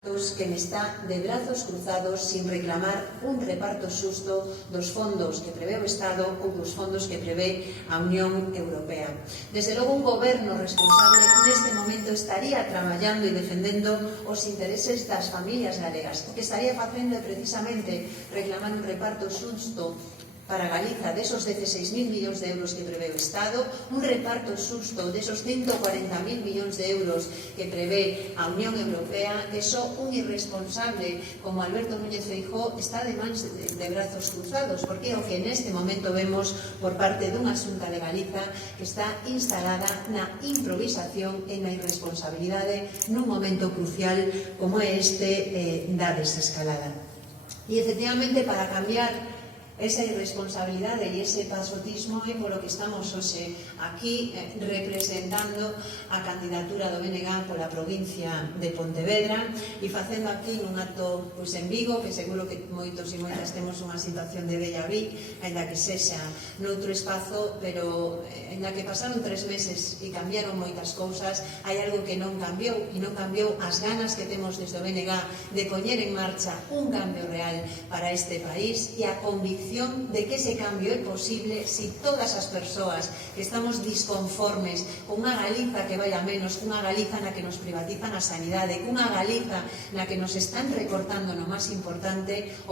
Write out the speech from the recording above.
que me está de brazos cruzados sin reclamar un reparto xusto dos fondos que prevé o Estado ou dos fondos que prevé a Unión Europea. Desde logo, un goberno responsable neste momento estaría traballando e defendendo os intereses das familias galegas. O que estaría facendo é precisamente reclamar un reparto xusto para Galiza desos 16.000 millóns de euros que prevé o Estado, un reparto xusto desos 140.000 millóns de euros que prevé a Unión Europea, e só un irresponsable como Alberto Núñez Feijóo está de mans de brazos cruzados, porque é o que neste momento vemos por parte dunha Xunta de Galiza que está instalada na improvisación e na irresponsabilidade nun momento crucial como é este da desescalada. E, efectivamente, para cambiar esa irresponsabilidade e ese pasotismo é polo que estamos hoxe aquí representando a candidatura do BNG pola provincia de Pontevedra e facendo aquí un acto en Vigo, que seguro que moitos e moitas temos unha situación de déjà vu, ainda que sexa noutro espazo, pero ainda que pasaron 3 meses e cambiaron moitas cousas, hai algo que non cambiou, e non cambiou as ganas que temos desde o BNG de poñer en marcha un cambio real para este país e a convicción de que ese cambio é posible si todas as persoas que estamos disconformes con unha Galiza que vai a menos, cunha Galiza na que nos privatizan a sanidade, cunha Galiza na que nos están recortando no máis importante,